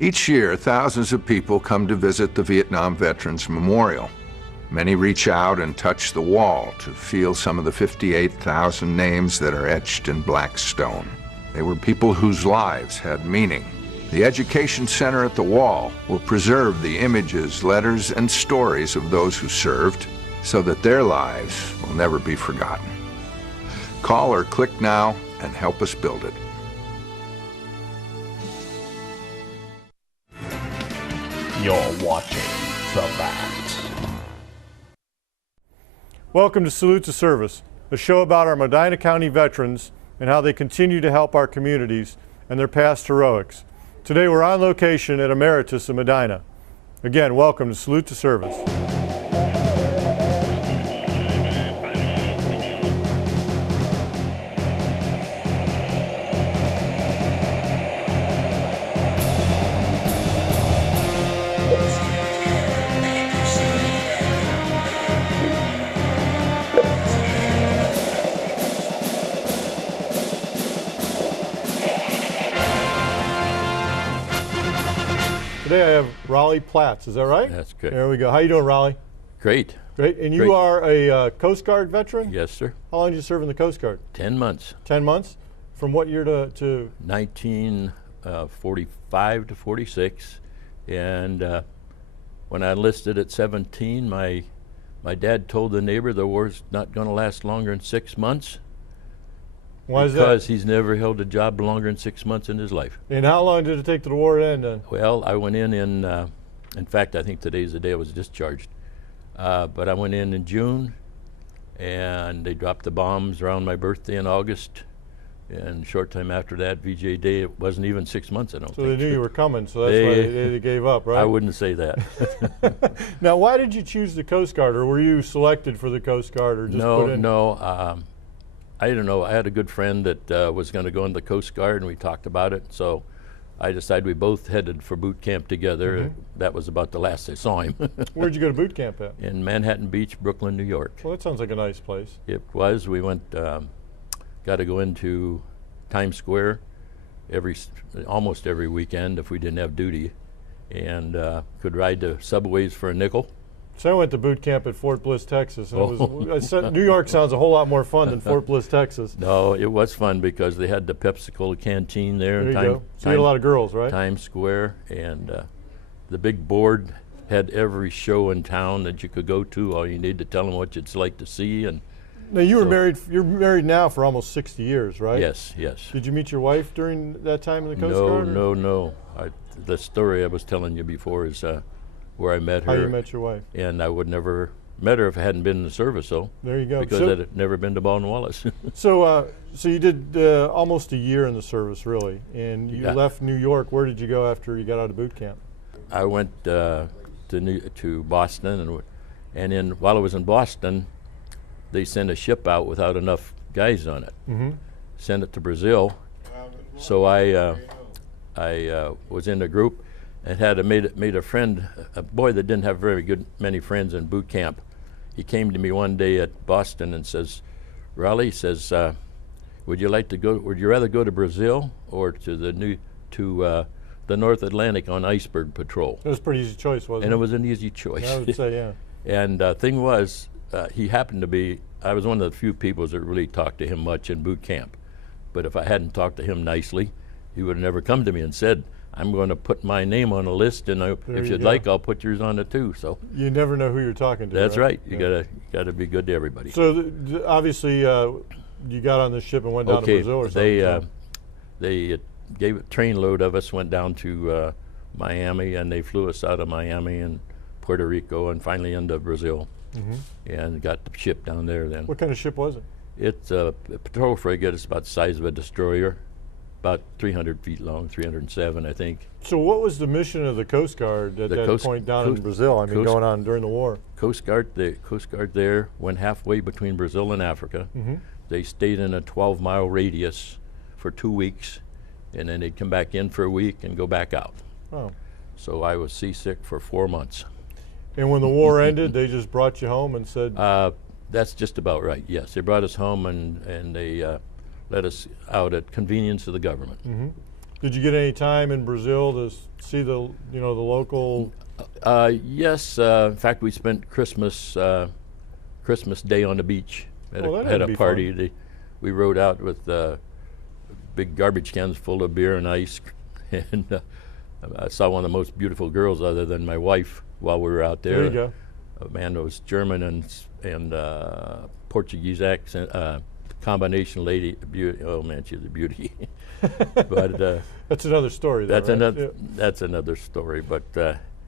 Each year, thousands of people come to visit the Vietnam Veterans Memorial. Many reach out and touch the wall to feel some of the 58,000 names that are etched in black stone. They were people whose lives had meaning. The Education Center at the wall will preserve the images, letters, and stories of those who served so that their lives will never be forgotten. Call or click now and help us build it. You're watching The Bat. Welcome to Salute to Service, a show about our Medina County veterans and how they continue to help our communities and their past heroics. Today we're on location at Emeritus in Medina. Again, welcome to Salute to Service. Today I have Raleigh Platts, is that right? That's good. There we go. How you doing, Raleigh? Great. Great. And you Great. are a Coast Guard veteran? Yes, sir. How long did you serve in the Coast Guard? 10 months. 10 months? From what year to? 1945 to 46. And when I enlisted at 17, my dad told the neighbor the war's not going to last longer than 6 months. Why is that? Because he's never held a job longer than 6 months in his life. And how long did it take to the war to end then? Well, I went in fact, I think today's the day I was discharged. But I went in June, and they dropped the bombs around my birthday in August. And a short time after that, VJ Day, it wasn't even 6 months, I don't So think. they knew you were coming, so that's why they gave up, right? I wouldn't say that. Now, why did you choose the Coast Guard, or were you selected for the Coast Guard, or just put in? No. I don't know. I had a good friend that was going to go in the Coast Guard, and we talked about it. So I decided we both headed for boot camp together. Mm-hmm. That was about the last I saw him. Where'd you go to boot camp at? In Manhattan Beach, Brooklyn, New York. Well, that sounds like a nice place. It was. We went, got to go into Times Square almost every weekend if we didn't have duty, and could ride the subways for a nickel. So I went to boot camp at Fort Bliss, Texas, and New York sounds a whole lot more fun than Fort Bliss, Texas. No, it was fun because they had the Pepsi-Cola canteen there. There you go. So you had a lot of girls, right? Times Square, and the big board had every show in town that you could go to. All you need to tell them what you'd like to see. And now you were married. You're married now for almost 60 years, right? Yes, yes. Did you meet your wife during that time in the Coast Guard? No. The story I was telling you before is where I met her. How you met your wife? And I would never met her if I hadn't been in the service, though. There you go. Because I'd have never been to Baldwin Wallace. So you did almost a year in the service, really, and you left New York. Where did you go after you got out of boot camp? I went to Boston, and while I was in Boston, they sent a ship out without enough guys on it. Mm-hmm. Sent it to Brazil. So I was in a group and had made a friend, a boy that didn't have many friends in boot camp. He came to me one day at Boston and says, "Raleigh," says, would you rather go to Brazil or to the North Atlantic on iceberg patrol?" It was a pretty easy choice, wasn't it? And it was an easy choice. I would say, yeah. And thing was, he happened to be, I was one of the few people that really talked to him much in boot camp. But if I hadn't talked to him nicely, he would have never come to me and said, "I'm going to put my name on a list, and if you'd like, I'll put yours on it too." So you never know who you're talking to. That's right. You gotta be good to everybody. So obviously, you got on the ship and went down to Brazil or something. They gave a train load of us, went down to Miami, and they flew us out of Miami and Puerto Rico, and finally into Brazil, and got the ship down there. Then what kind of ship was it? It's a patrol frigate. It's about the size of a destroyer. About 300 feet long, 307, I think. So what was the mission of the Coast Guard at that point down in Brazil? I mean, going on during the war. Coast Guard there went halfway between Brazil and Africa. Mm-hmm. They stayed in a 12-mile radius for 2 weeks, and then they'd come back in for a week and go back out. Oh. So I was seasick for 4 months. And when the war ended, they just brought you home and said? That's just about right, yes. They brought us home, and they let us out at convenience of the government. Mm-hmm. Did you get any time in Brazil to see the the local? Yes. In fact, we spent Christmas Day on the beach. Had a party. We rode out with big garbage cans full of beer and ice, and I saw one of the most beautiful girls other than my wife while we were out there. There you go. A man that was German and Portuguese accent, combination lady. Beauty. Oh man, she's a beauty. But that's another story. Though, that's right? another. That's another story. But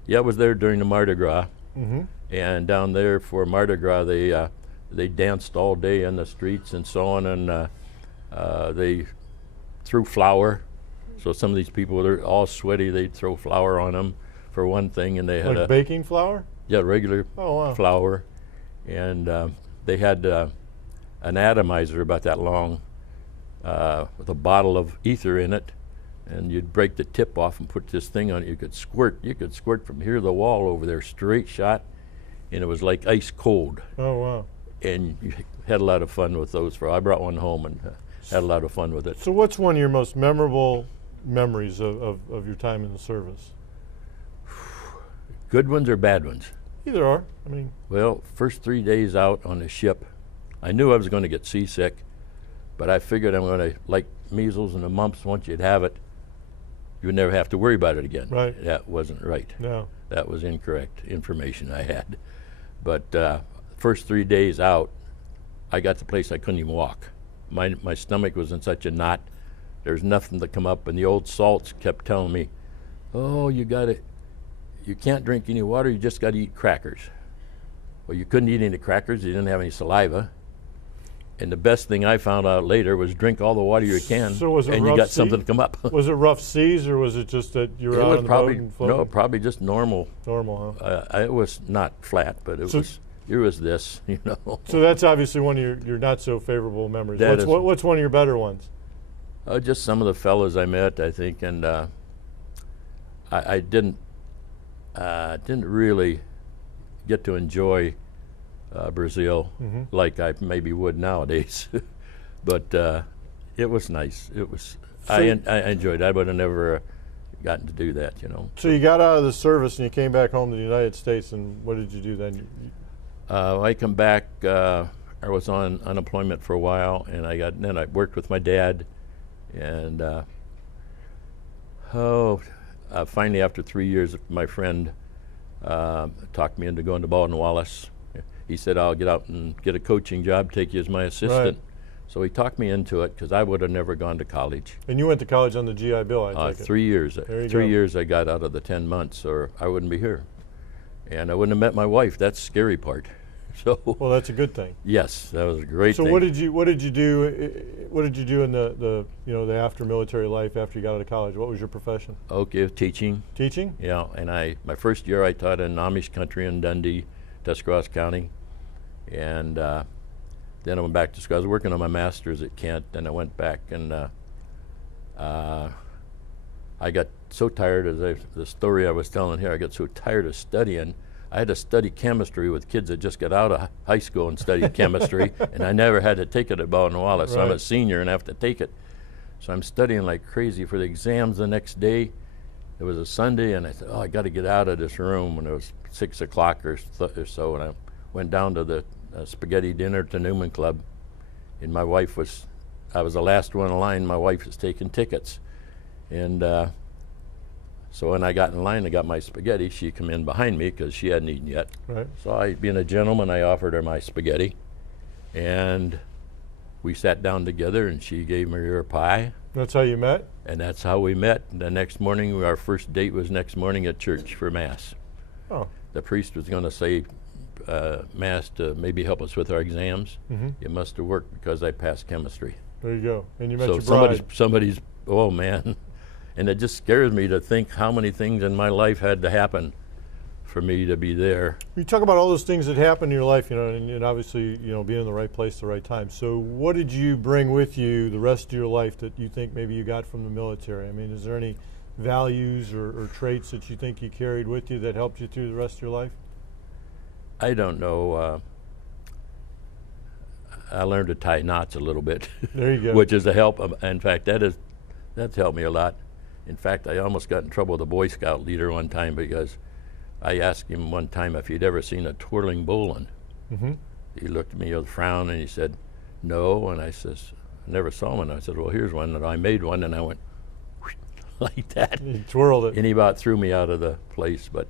yeah, I was there during the Mardi Gras, and down there for Mardi Gras, they danced all day in the streets and so on, and they threw flour. So some of these people, they're all sweaty. They'd throw flour on them for one thing, and they had like baking flour. Yeah, regular flour, and they had an atomizer about that long with a bottle of ether in it, and you'd break the tip off and put this thing on it. You could squirt from here to the wall over there, straight shot, and it was like ice cold. Oh wow! And you had a lot of fun with those. I brought one home and had a lot of fun with it. So what's one of your most memorable memories of your time in the service? Good ones or bad ones? Either or. I mean. Well, first 3 days out on the ship, I knew I was going to get seasick, but I figured I'm going to, like measles and the mumps, once you'd have it, you would never have to worry about it again. Right. That wasn't right. No. That was incorrect information I had. But first 3 days out, I got to the place I couldn't even walk. My stomach was in such a knot. There's nothing to come up, and the old salts kept telling me, "Oh, you can't drink any water. You just got to eat crackers." Well, you couldn't eat any crackers. You didn't have any saliva. And the best thing I found out later was drink all the water you can, so was it and you got something to come up. Was it rough seas, or was it just that you were out on the boat and floating? No, probably just normal. Normal, huh? It was not flat, but it was this, you know. So that's obviously one of your not so favorable memories. That What's one of your better ones? Just some of the fellows I met, I think, and I didn't really get to enjoy Brazil like I maybe would nowadays, but it was nice. It was. So I enjoyed it. I would have never gotten to do that, you know. So you got out of the service and you came back home to the United States, and what did you do then? I come back. I was on unemployment for a while, and then I worked with my dad, and finally after 3 years, my friend talked me into going to Baldwin Wallace. He said, "I'll get out and get a coaching job, take you as my assistant." Right. So he talked me into it because I would have never gone to college. And you went to college on the GI Bill, I take it. 3 years. There you 3 go. years I got out of the 10 months, or I wouldn't be here. And I wouldn't have met my wife. That's the scary part. So. Well, that's a good thing. Yes, that was a great thing. So what did you do in the after military life after you got out of college? What was your profession? Okay, teaching. Teaching? Yeah, and my first year I taught in Amish country in Dundee, Tuscarawas County, and then I went back to school. I was working on my master's at Kent, and I went back, and I got so tired of the story I was telling here. I got so tired of studying. I had to study chemistry with kids that just got out of high school and studied chemistry, and I never had to take it at Baldwin Wallace. Right. So I'm a senior and I have to take it. So I'm studying like crazy for the exams the next day. It was a Sunday, and I said, "Oh, I got to get out of this room." And it was 6 o'clock or so, and I went down to the spaghetti dinner to Newman Club, and I was the last one in line. My wife was taking tickets, and so when I got in line, I got my spaghetti. She come in behind me because she hadn't eaten yet. Right. So being a gentleman, I offered her my spaghetti, and we sat down together, and she gave me her pie. That's how you met? And that's how we met. The next morning, our first date was next morning at church for Mass. Oh. The priest was going to say Mass to maybe help us with our exams. It must have worked because I passed chemistry. There you go. And you met So your bride. somebody's, oh man. And it just scares me to think how many things in my life had to happen for me to be there. You talk about all those things that happened in your life, and obviously, being in the right place at the right time. So what did you bring with you the rest of your life that you think maybe you got from the military? I mean, is there any values or traits that you think you carried with you that helped you through the rest of your life? I don't know. I learned to tie knots a little bit. There you go. Which is a help. In fact, that's helped me a lot. In fact, I almost got in trouble with the Boy Scout leader one time because I asked him one time if he'd ever seen a twirling bowline. Mm-hmm. He looked at me with a frown and he said, no. And I says, I never saw one. I said, well, here's one. And I made one and I went like that. You twirled it. And he about threw me out of the place. But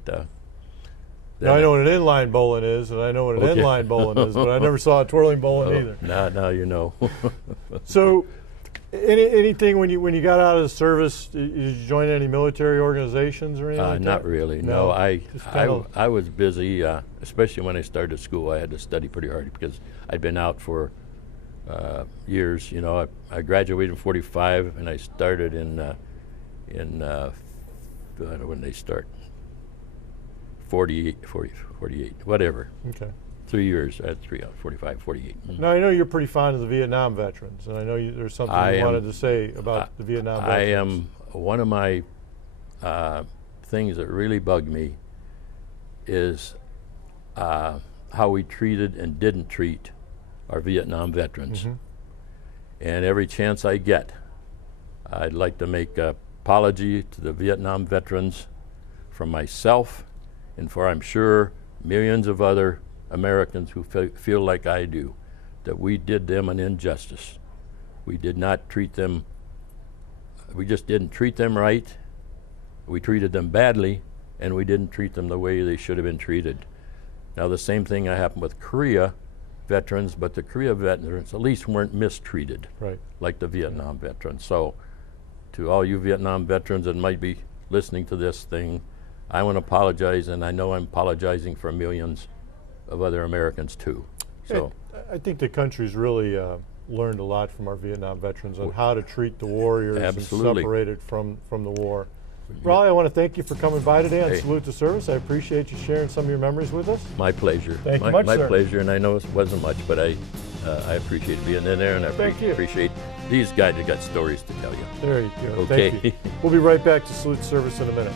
now I know what an inline bowling is, and I know what an inline bowling is, but I never saw a twirling bowling either. Now you know. So, anything when you got out of the service, did you join any military organizations or anything like that? Not really. No, No, I was busy, especially when I started school. I had to study pretty hard because I'd been out for years. You know, I graduated in '45, and I started in I don't know when they start. 48, whatever. Okay. 3 years. I had 45, 48. Now, I know you're pretty fond of the Vietnam veterans, and I know there's something you wanted to say about the Vietnam veterans. I am, one of my things that really bugged me is how we treated and didn't treat our Vietnam veterans. Mm-hmm. And every chance I get, I'd like to make an apology to the Vietnam veterans from myself and for, I'm sure, millions of other Americans who feel like I do, that we did them an injustice. We did not treat them, we just didn't treat them right. We treated them badly, and we didn't treat them the way they should have been treated. Now, the same thing happened with Korea veterans, but the Korea veterans at least weren't mistreated, right, like the Vietnam veterans. So, to all you Vietnam veterans that might be listening to this thing, I want to apologize, and I know I'm apologizing for millions of other Americans too. So I think the country's really learned a lot from our Vietnam veterans on how to treat the warriors Absolutely. and separated from the war. Raleigh, I want to thank you for coming by today on Salute to Service. I appreciate you sharing some of your memories with us. My pleasure. Thank you much, my sir. pleasure, and I know it wasn't much, but I appreciate being in there, and I appreciate these guys that got stories to tell you. There you go. Okay. Thank you. We'll be right back to Salute to Service in a minute.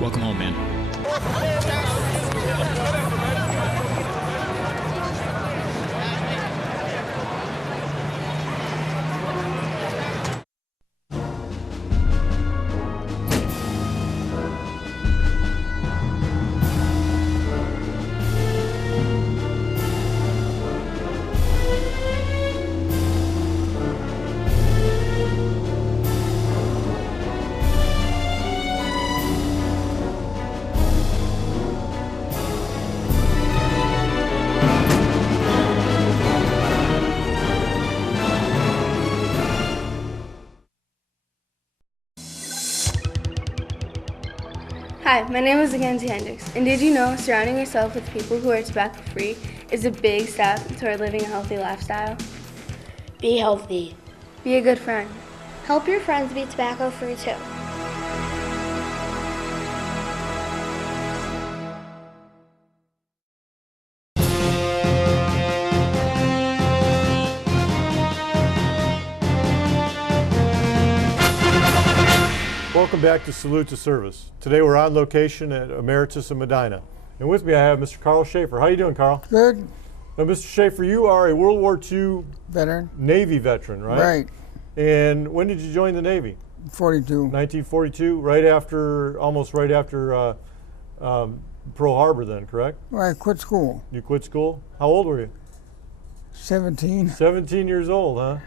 Welcome home, man. Hi, my name is Mackenzie Hendricks, and did you know surrounding yourself with people who are tobacco-free is a big step toward living a healthy lifestyle? Be healthy. Be a good friend. Help your friends be tobacco-free too. Welcome back to Salute to Service. Today we're on location at Emeritus in Medina. And with me I have Mr. Carl Schaefer. How you doing, Carl? Good. Now, Mr. Schaefer, you are a World War II Veteran. Navy veteran, right? Right. And when did you join the Navy? 42. 1942, almost right after Pearl Harbor then, correct? Well, I quit school. You quit school? How old were you? 17. 17 years old, huh?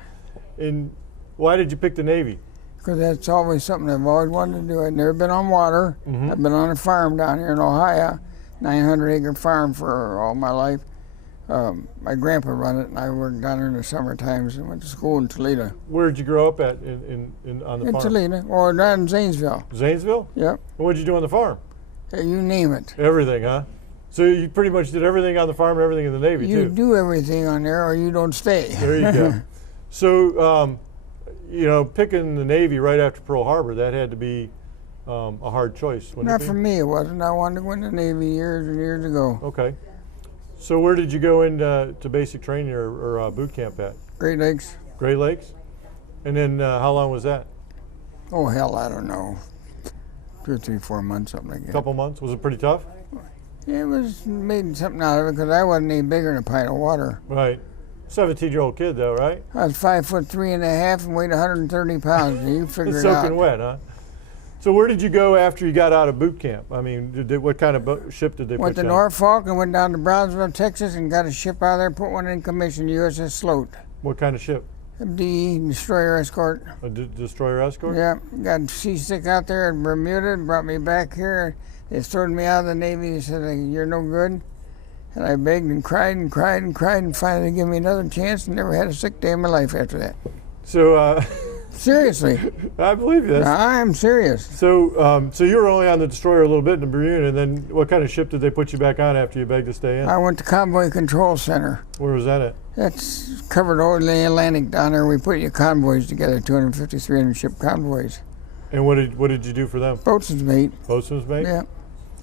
And why did you pick the Navy? Because that's always something I've always wanted to do. I've never been on water. Mhm. I've been on a farm down here in Ohio, 900-acre farm for all my life. My grandpa run it, and I worked down there in the summer times and went to school in Toledo. Where did you grow up at on the In farm? Toledo, or down in Zanesville. Zanesville? Yep. And what did you do on the farm? You name it. Everything, huh? So you pretty much did everything on the farm and everything in the Navy, You too. do everything on there, or you don't stay. There you go. So, picking the Navy right after Pearl Harbor, that had to be a hard choice, wouldn't Not it be? for me, it wasn't. I wanted to go in the Navy years and years ago. Okay. So where did you go into to basic training or boot camp at? Great Lakes. Great Lakes? And then how long was that? Oh, hell, I don't know. 2 or 3, 4 months, something like that. A couple months? Was it pretty tough? Yeah, it was made something out of it because I wasn't any bigger than a pint of water. Right. 17-year-old kid though, right? I was 5'3.5" and weighed 130 pounds. And you figure It's it out. soaking wet, huh? So where did you go after you got out of boot camp? I mean, what kind of ship did they Went put to you on? Norfolk and went down to Brownsville, Texas, and got a ship out of there, put one in commission, USS Sloat. What kind of ship? MD, destroyer escort. A destroyer escort? Yeah, got seasick out there in Bermuda and brought me back here. They threw me out of the Navy. They said, "You're no good." And I begged and cried and cried and cried, and finally they gave me another chance and never had a sick day in my life after that. So, Seriously. I believe you. I'm serious. So, so you were only on the destroyer a little bit in the Bermuda, and then what kind of ship did they put you back on after you begged to stay in? I went to Convoy Control Center. Where was that at? That's covered over the Atlantic down there. We put your convoys together, 250, 300 ship convoys. And what did you do for them? Boatswain's mate. Boatswain's mate? Yeah.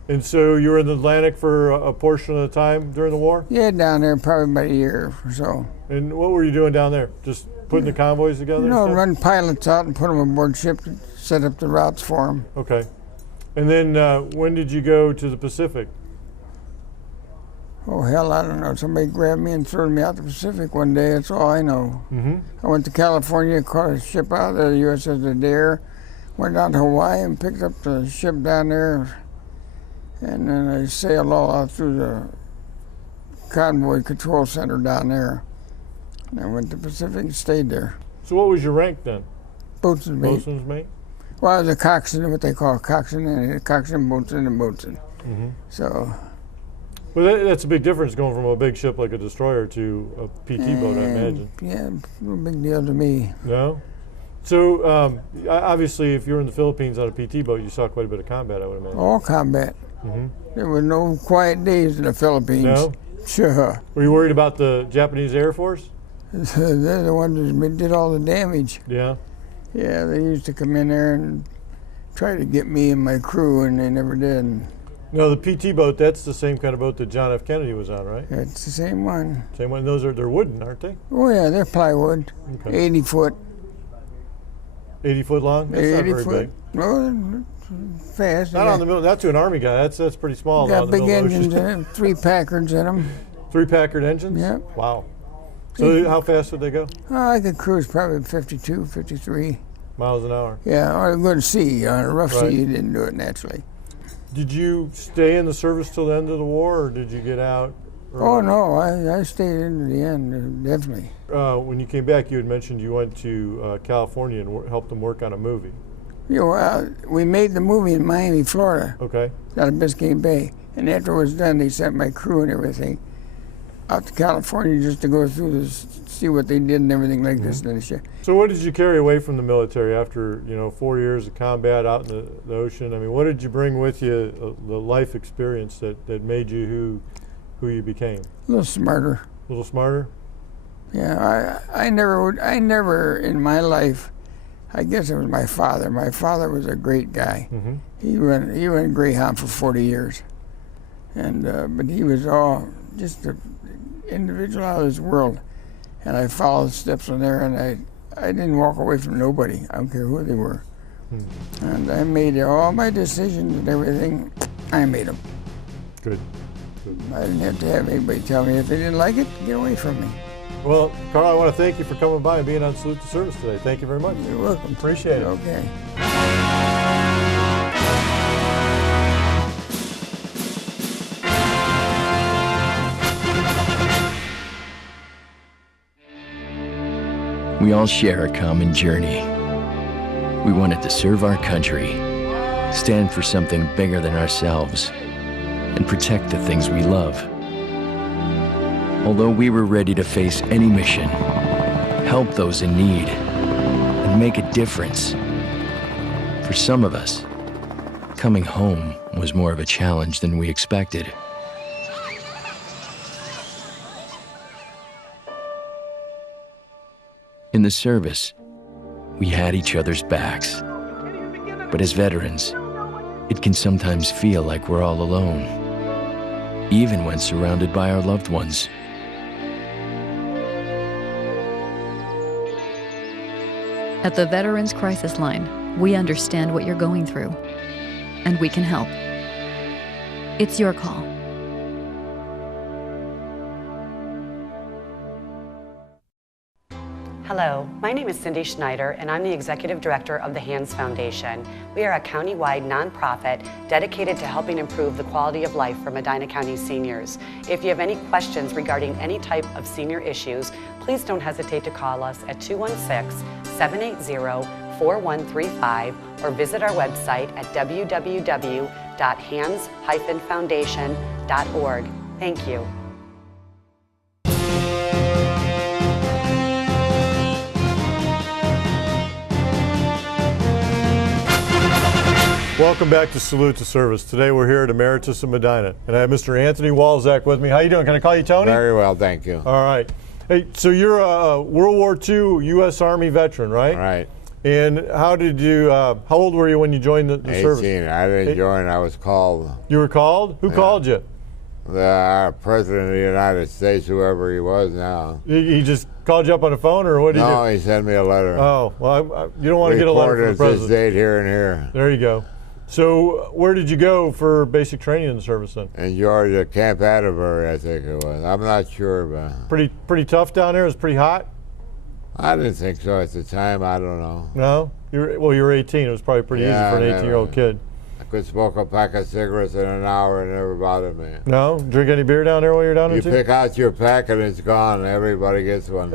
And so you were in the Atlantic for a portion of the time during the war? Yeah, down there probably about a year or so. And what were you doing down there? Just putting the convoys together? You and know, stuff? run pilots out and put them aboard ship to set up the routes for them. Okay. And then when did you go to the Pacific? Oh, hell, I don't know. Somebody grabbed me and threw me out the Pacific one day. That's all I know. Mm-hmm. I went to California, caught a ship out there, the USS Adair, went down to Hawaii and picked up the ship down there. And then I sailed all out through the Convoy Control Center down there. And I went to Pacific and stayed there. So what was your rank then? Boatswain's mate. Boatswain's mate? Well, I was a coxswain, what they call a coxswain, and a coxswain, boatswain, and boatswain. Mm-hmm. So. Well, that's a big difference going from a big ship like a destroyer to a PT boat, I imagine. Yeah, no big deal to me. No? So, obviously, if you were in the Philippines on a PT boat, you saw quite a bit of combat, I would imagine. All combat. Mm-hmm. There were no quiet days in the Philippines. No? Sure. Were you worried about the Japanese Air Force? They're the ones that did all the damage. Yeah? Yeah, they used to come in there and try to get me and my crew, and they never did. No, the PT boat, that's the same kind of boat that John F. Kennedy was on, right? It's the same one. Same one. They're wooden, aren't they? Oh, yeah, they're plywood. Okay. 80 foot. 80 foot long? That's 80 not very foot. big. No, fast. Not on the middle, not to an Army guy. That's pretty small. Got out in the big middle of the engines ocean. in them, 3 Packards in them. 3 Packard engines? Yep. Wow. So how fast would they go? Oh, I could cruise probably 52, 53. Miles an hour. Yeah, on a good sea. On a rough Right. sea, you didn't do it naturally. Did you stay in the service till the end of the war, or did you get out? Oh, no, I stayed into the end, definitely. When you came back, you had mentioned you went to California and helped them work on a movie. You know, we made the movie in Miami, Florida, Okay. out of Biscayne Bay. And after it was done, they sent my crew and everything out to California just to go through this, see what they did and everything like this. And shit. So what did you carry away from the military after 4 years of combat out in the ocean? I mean, what did you bring with you, the life experience that made you who you became? A little smarter. A little smarter? Yeah, I never in my life, I guess it was my father. My father was a great guy. Mm-hmm. He ran Greyhound for 40 years. And but he was all just an individual out of this world. And I followed steps in there, and I didn't walk away from nobody. I don't care who they were. And I made all my decisions and everything. I made them. Good. I didn't have to have anybody tell me if they didn't like it, get away from me. Well, Carl, I want to thank you for coming by and being on Salute to Service today. Thank you very much. You're welcome. Appreciate it. Okay. We all share a common journey. We wanted to serve our country, stand for something bigger than ourselves, and protect the things we love. Although we were ready to face any mission, help those in need, and make a difference, for some of us, coming home was more of a challenge than we expected. In the service, we had each other's backs. But as veterans, it can sometimes feel like we're all alone, even when surrounded by our loved ones. At the Veterans Crisis Line, we understand what you're going through, and we can help. It's your call. Hello, my name is Cindy Schneider, and I'm the Executive Director of the Hands Foundation. We are a county-wide nonprofit dedicated to helping improve the quality of life for Medina County seniors. If you have any questions regarding any type of senior issues, please don't hesitate to call us at 216-780-4135 or visit our website at www.hands-foundation.org. Thank you. Welcome back to Salute to Service. Today we're here at Emeritus in Medina, and I have Mr. Anthony Walczak with me. How you doing? Can I call you Tony? Very well, thank you. All right. Hey, so you're a World War II U.S. Army veteran, right? Right. And how old were you when you joined the 18. service? I didn't join. I was called. You were called? Who called you? The President of the United States, whoever he was now. He just called you up on the phone, or what did he do? No, he sent me a letter. Oh, well, you don't want to get a letter from the president. This date here and here. There you go. So where did you go for basic training in the service then? In Georgia, Camp Atterbury, I think it was. I'm not sure, but pretty tough down there. It was pretty hot. I didn't think so at the time. I don't know. No, you were 18. It was probably pretty easy for an 18-year-old kid. I could smoke a pack of cigarettes in an hour and it never bothered me. No, drink any beer down there while you're down there too? You pick out your pack and it's gone. Everybody gets one.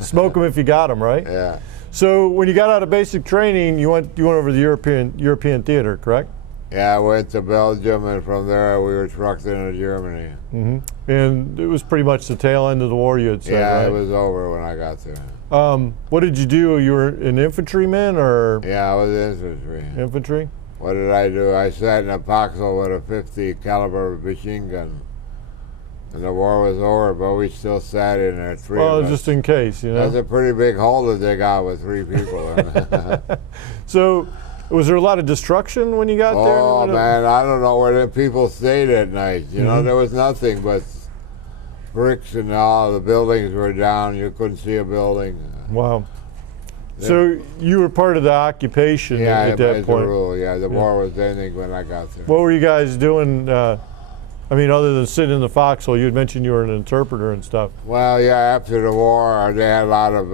Smoke them if you got them, right? Yeah. So when you got out of basic training, you went over to the European theater, correct? Yeah, I went to Belgium, and from there we were trucked into Germany. Mm-hmm. And it was pretty much the tail end of the war, you had said, yeah, right? It was over when I got there. What did you do? You were an infantryman, or? Yeah, I was infantry. Infantry? What did I do? I sat in a foxhole with a 50 caliber machine gun. And the war was over, but we still sat in there, three of us. Just in case, you know. That's a pretty big hole to dig out with 3 people in it. So, was there a lot of destruction when you got there? Oh, man, I don't know where the people stayed at night. You know, there was nothing but bricks, and all the buildings were down. You couldn't see a building. Wow. So you were part of the occupation at that point? The rule, yeah. The war was ending when I got there. What were you guys doing? I mean, other than sitting in the foxhole, you had mentioned you were an interpreter and stuff. Well, yeah, after the war, they had a lot of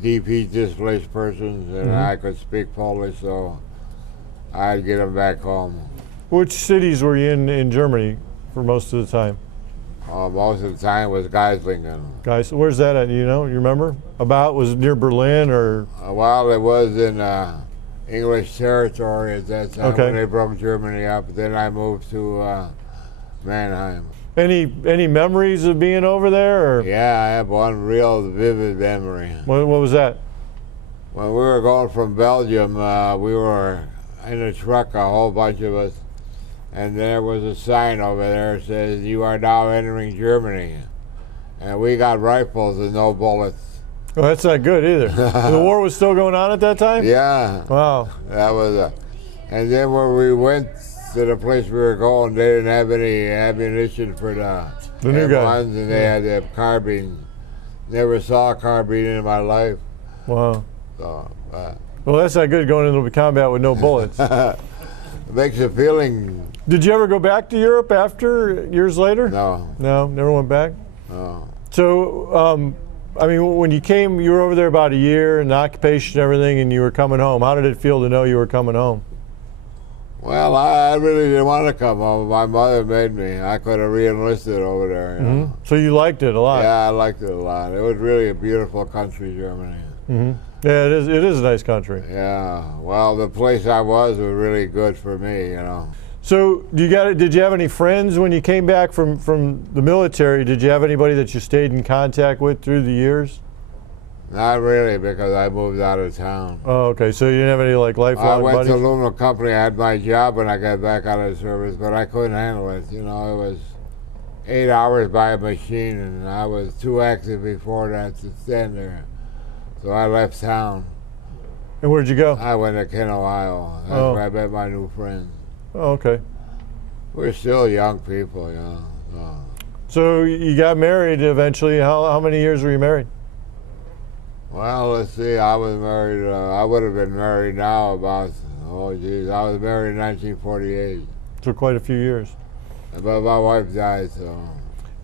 DP, displaced persons, and I could speak Polish, so I'd get them back home. Which cities were you in Germany for most of the time? Most of the time was Geislingen. Where's that at? You remember? Was it near Berlin, or? Well, it was in English territory at that time when they broke Germany up. Then I moved to Mannheim. Any memories of being over there? Or? Yeah, I have one real vivid memory. What was that? When we were going from Belgium, we were in a truck, a whole bunch of us, and there was a sign over there that says, "You are now entering Germany." And we got rifles and no bullets. Well, that's not good either. The war was still going on at that time? Yeah. Wow. That was and then when we went to the place we were going, they didn't have any ammunition for the new guys. And they had a carbine. Never saw a carbine in my life. Wow. So, well, that's not good going into combat with no bullets. It makes a feeling. Did you ever go back to Europe after, years later? No. No, never went back? No. So, I mean, when you came, you were over there about a year, and the occupation and everything, and you were coming home. How did it feel to know you were coming home? Well, I really didn't want to come home. My mother made me. I could have re-enlisted over there. You know? So you liked it a lot? Yeah, I liked it a lot. It was really a beautiful country, Germany. Yeah, it is a nice country. Yeah, well, the place I was really good for me, you know. So did you have any friends when you came back from the military? Did you have anybody that you stayed in contact with through the years? Not really, because I moved out of town. Oh, okay. So you didn't have any lifelong buddies? I went to aluminum company. I had my job when I got back out of the service, but I couldn't handle it. You know, it was 8 hours by a machine, and I was too active before that to stand there. So I left town. And where'd you go? I went to Kent, Ohio. That's where I met my new friends. Oh, okay. We're still young people, you know. So you got married eventually. How many years were you married? Well, let's see. I was married. I would have been married now about, oh geez, I was married in 1948. So quite a few years. But my wife died, so.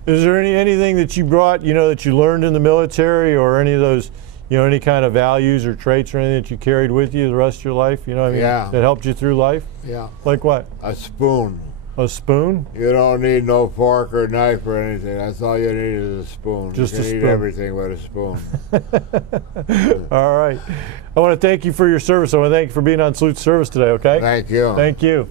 Is there anything that you brought, that you learned in the military, or any of those, any kind of values or traits or anything that you carried with you the rest of your life? Yeah. That helped you through life? Yeah. Like what? A spoon. A spoon? You don't need no fork or knife or anything. That's all you need is a spoon. Just you can a spoon. eat everything with a spoon. All right. I want to thank you for your service. I want to thank you for being on Salute Service today, okay? Thank you. Thank you.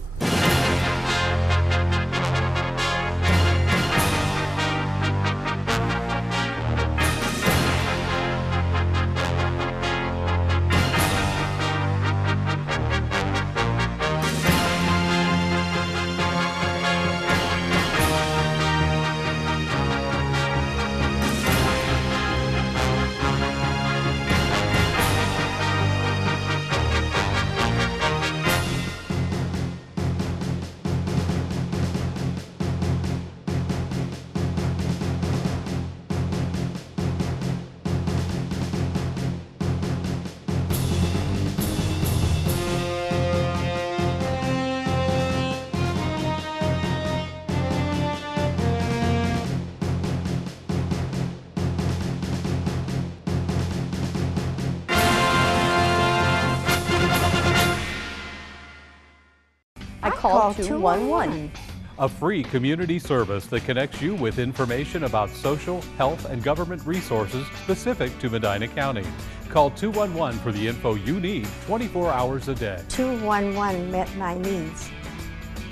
I called 211. A free community service that connects you with information about social, health, and government resources specific to Medina County. Call 211 for the info you need 24 hours a day. 211 met my needs.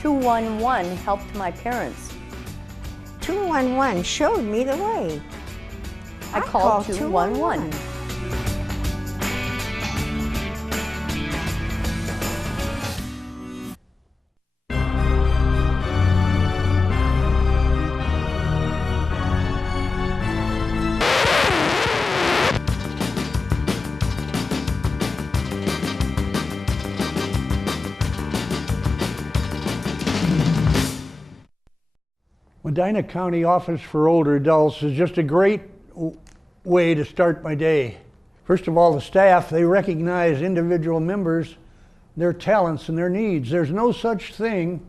211 helped my parents. 211 showed me the way. I called 211. Medina County Office for Older Adults is just a great way to start my day. First of all, the staff, they recognize individual members, their talents and their needs. There's no such thing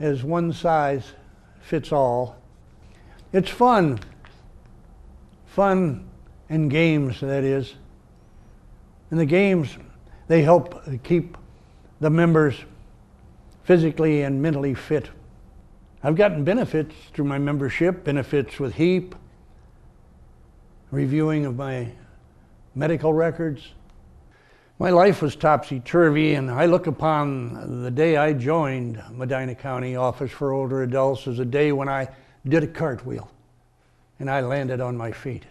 as one size fits all. It's fun. Fun and games, that is. And the games, they help keep the members physically and mentally fit. I've gotten benefits through my membership, benefits with HEAP, reviewing of my medical records. My life was topsy-turvy, and I look upon the day I joined Medina County Office for Older Adults as a day when I did a cartwheel and I landed on my feet.